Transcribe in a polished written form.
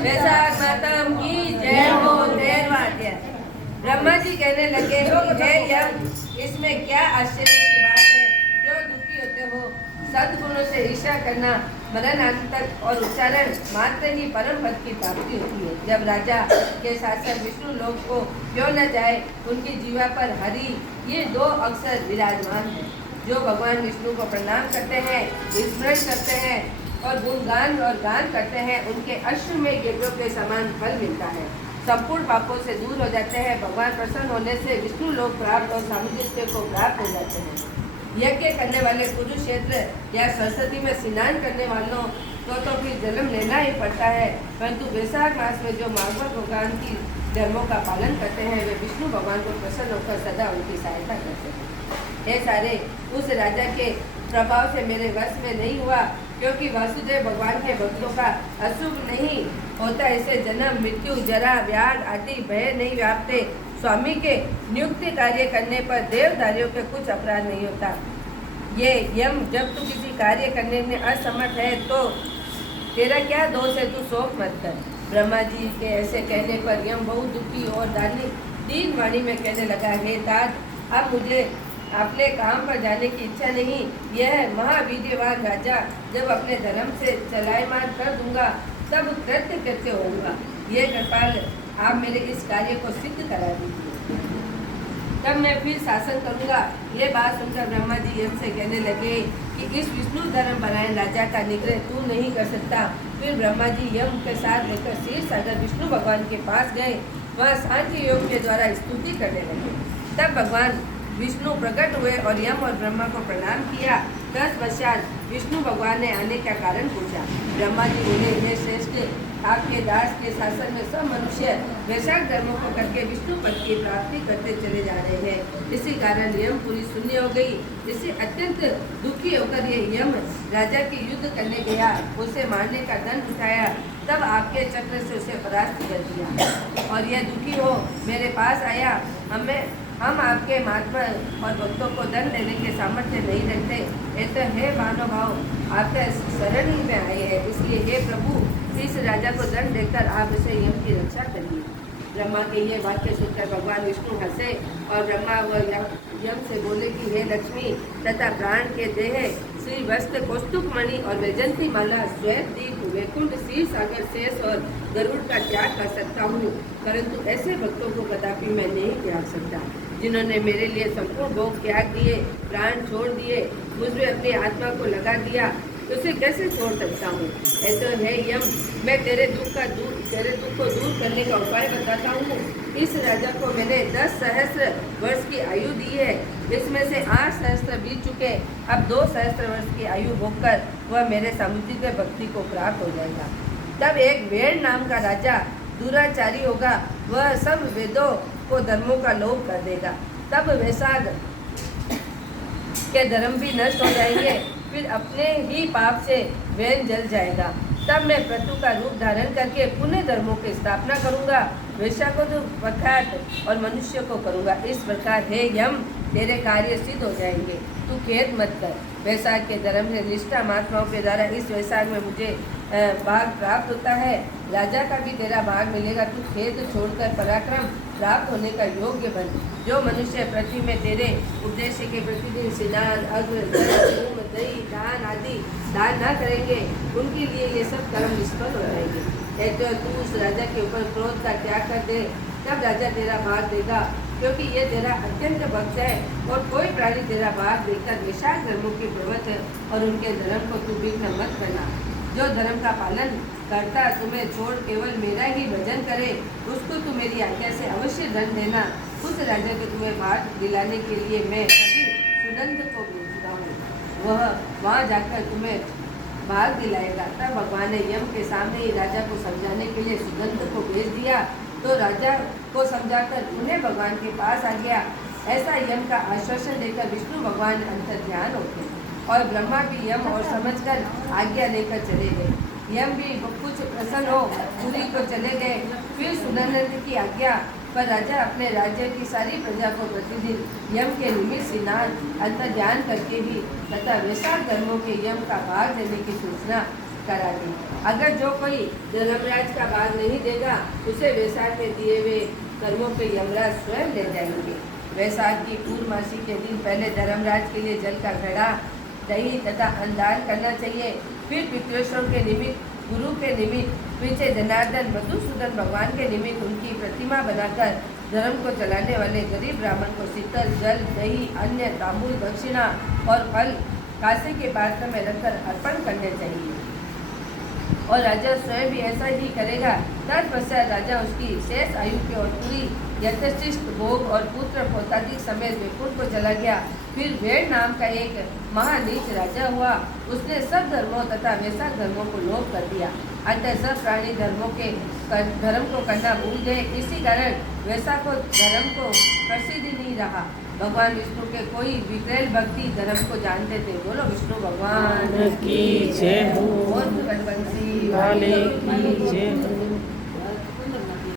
वैशाख मातम की जय हो। 13वां अध्याय। ब्रह्मा जी कहने लगे, हे यम, इसमें क्या आश्चर्य की बात है? क्यों दुखी होते हो? सद्गुणों से ईर्ष्या करना मरणांतक और उच्चारण मात्र ही परम पद की प्राप्ति होती है। जब राजा के शासक विष्णु लोक को क्यों न जाए, उनकी जीवा पर हरि ये दो अक्षर विराजमान है। जो भगवान विष्णु को प्रणाम करते हैं, स्मरण करते हैं और गुणगान और गान करते हैं, उनके अश्वमेध यज्ञों के समान फल मिलता है। संपूर्ण पापों से दूर हो जाते हैं। भगवान प्रसन्न होने से विष्णु लोक प्राप्त और सामुद्रिक को प्राप्त हो जाते हैं। यज्ञ करने वाले कुरुक्षेत्र या सरस्वती में स्नान करने वालों को तो फिर जन्म लेना ही पड़ता है, परंतु वैशाख मास में जो मार्गवत भगवान की धर्मों का पालन करते हैं, वे विष्णु भगवान को प्रसन्न होकर सदा उनकी सहायता करते हैं। हे सारे, उस राजा के प्रभाव से मेरे वश में नहीं हुआ, क्योंकि वासुदेव भगवान के भक्तों का अशुभ नहीं होता। इसे जन्म, मृत्यु, जरा, व्याध आदि भय नहीं व्यापते। स्वामी के नियुक्त कार्य करने पर देवदारियों के कुछ अपराध नहीं होता। ये यम, जब तू किसी कार्य करने में असमर्थ है तो तेरा क्या दोष है? तू शोक मत कर। ब्रह्मा जी के ऐसे कहने पर यम बहुत दुखी और दीन वाणी में कहने लगा, हे तात, अब मुझे अपने काम पर जाने की इच्छा नहीं। यह महावीर्यवान राजा जब अपने धर्म से चलायमान कर दूंगा, तब कृत्य होगा। ये कृपाल, आप मेरे इस कार्य को सिद्ध करा दीजिए, तब मैं फिर शासन करूंगा। ये बात सुनकर ब्रह्मा जी यम से कहने लगे कि इस विष्णु धर्म परायण राजा का निग्रह तू नहीं कर सकता। फिर ब्रह्मा जी यम के साथ लेकर क्षीर सागर विष्णु भगवान के पास गए। वह सांख्य योग के द्वारा स्तुति करने लगे। तब भगवान विष्णु प्रकट हुए और यम और ब्रह्मा को प्रणाम किया। तत्पश्चात विष्णु भगवान ने आने का कारण पूछा। ब्रह्मा जी बोले, हे श्रेष्ठ, आपके दास के शासन में सब मनुष्य वैशाख धर्मों को करके विष्णु पद की प्राप्ति करते चले जा रहे हैं। इसी कारण यम पूरी शून्य हो गई। इससे अत्यंत दुखी होकर ये यम राजा की युद्ध करने गया, उसे मारने का दंड उठाया। तब आपके चक्र से उसे परास्त कर दिया और यह दुखी हो मेरे पास आया। हम आपके महात्मा और भक्तों को दंड देने के सामर्थ्य नहीं रखते। ऐसे हे भानुभाव, आपके शरण ही में आए हैं, इसलिए हे प्रभु, इस राजा को दंड देकर आप इसे यम की रक्षा करिए। ब्रह्मा के ये वाक्य सुनकर भगवान विष्णु हंसे और ब्रह्मा व यम से बोले कि हे लक्ष्मी तथा प्राण के देह, श्री वस्त्र, कौस्तुभ मणि और वैजंती माला, श्वेत दीप, वैकुंठ, क्षीर सागर, शेष और गरुड़ का त्याग कर सकता हूँ, परंतु ऐसे भक्तों को कदापि मैं नहीं त्याग सकता जिन्होंने मेरे लिए संपूर्ण भोग त्याग दिए, प्राण छोड़ दिए, मुझमें अपनी आत्मा को लगा दिया, उसे कैसे छोड़ सकता हूँ? ऐसे है यम, मैं तेरे दुख को दूर करने का उपाय बताता हूँ। इस राजा को मैंने 10 सहस्त्र वर्ष की आयु दी है, इसमें से 8 सहस्त्र बीत चुके। अब 2 सहस्त्र वर्ष की आयु भोगकर वह मेरे सामुद्रिक भक्ति को प्राप्त हो जाएगा। तब एक वेण नाम का राजा दुराचारी होगा, वह सब वेदों को धर्मों का लोभ कर देगा। तब वैशाख के धर्म भी नष्ट हो जाएंगे, फिर अपने ही पाप से वैन जल जाएगा। तब मैं पृथु का रूप धारण करके पुण्य धर्मों की स्थापना करूंगा, वैश्या को तो प्रख्यात और मनुष्य को करूंगा। इस प्रकार हे यम, तेरे कार्य सिद्ध हो जाएंगे, तू खेद मत कर। वैशाख के धर्म से निष्ठा महात्माओं के द्वारा इस वैशाख में मुझे भाग प्राप्त होता है, राजा का भी तेरा भाग मिलेगा। तू खेद छोड़कर पराक्रम प्राप्त होने का योग्य बन। जो मनुष्य पृथ्वी में तेरे उद्देश्य के प्रतिदिन स्नान, अग्र, जल, दही, दान आदि दान न करेंगे, उनके लिए ये सब कर्म निष्फल हो जाएंगे। ऐसे तू उस राजा के ऊपर क्रोध का त्याग कर दे, तब राजा तेरा भाग देगा, क्योंकि ये तेरा अत्यंत भक्त है और कोई प्राणी तेरा भाग देकर वैशाख धर्मों के प्रवत है और उनके धर्म को तू विघ्न मत करना। जो धर्म का पालन करता तुम्हें छोड़ केवल मेरा ही भजन करे, उसको तू मेरी आज्ञा से अवश्य दंड देना। उस राजा को तुम्हें भाग दिलाने के लिए मैं कभी सुनंद को भेजता हूँ, वह वहाँ जाकर तुम्हें भाग दिलाएगा। तब भगवान ने यम के सामने ही राजा को समझाने के लिए सुगंध को भेज दिया, तो राजा को समझाकर उन्हें भगवान के पास आ गया। ऐसा यम का आश्वासन देकर विष्णु भगवान अंतर्ध्यान होते और ब्रह्मा भी यम और समझकर आज्ञा लेकर चले गए। यम भी कुछ प्रसन्न हो पुरी को चले गए। फिर सुनंद की आज्ञा पर राजा अपने राज्य की सारी प्रजा को प्रतिदिन यम के निमित्त स्नान, अंतर्ध्यान करके भी तथा वैशाख धर्मों के यम का भाग देने की सूचना करा दी। अगर जो कोई धर्मराज का भाग नहीं देगा उसे वैसाख में दिए हुए कर्मों के यमराज स्वयं ले जाएंगे। वैसाख की पूर्णमासी के दिन पहले धर्मराज के लिए जल का घड़ा, दही तथा अन्नदान करना चाहिए। फिर पितृषों के निमित्त, गुरु के निमित्त, पीछे जनार्दन मधुसूदन भगवान के निमित्त उनकी प्रतिमा बनाकर धर्म को चलाने वाले गरीब ब्राह्मण को शीतल जल, दही, अन्य, तांबूल, दक्षिणा और फल कांसे के पात्र में रखकर अर्पण करने चाहिए। और राजा स्वयं भी ऐसा ही करेगा। तत्पश्चात राजा उसकी शेष आयु के और पूरी यथेष्ट भोग और पुत्र पौत्रादिक समेत वैकुंठ को चला गया। फिर वेद नाम का एक महानीच राजा हुआ। उसने सब धर्मों तथा वैसा धर्मों को लोप कर दिया। अतः सब प्राणी धर्म को करना भूल गए। इसी कारण वैसा को धर्म को प्रसिद्धि नहीं रहा। भगवान विष्णु के कोई विकल भक्ति धर्म को जानते थे। बोलो विष्णु भगवान की जय हो। और बंसी वाले की जय हो।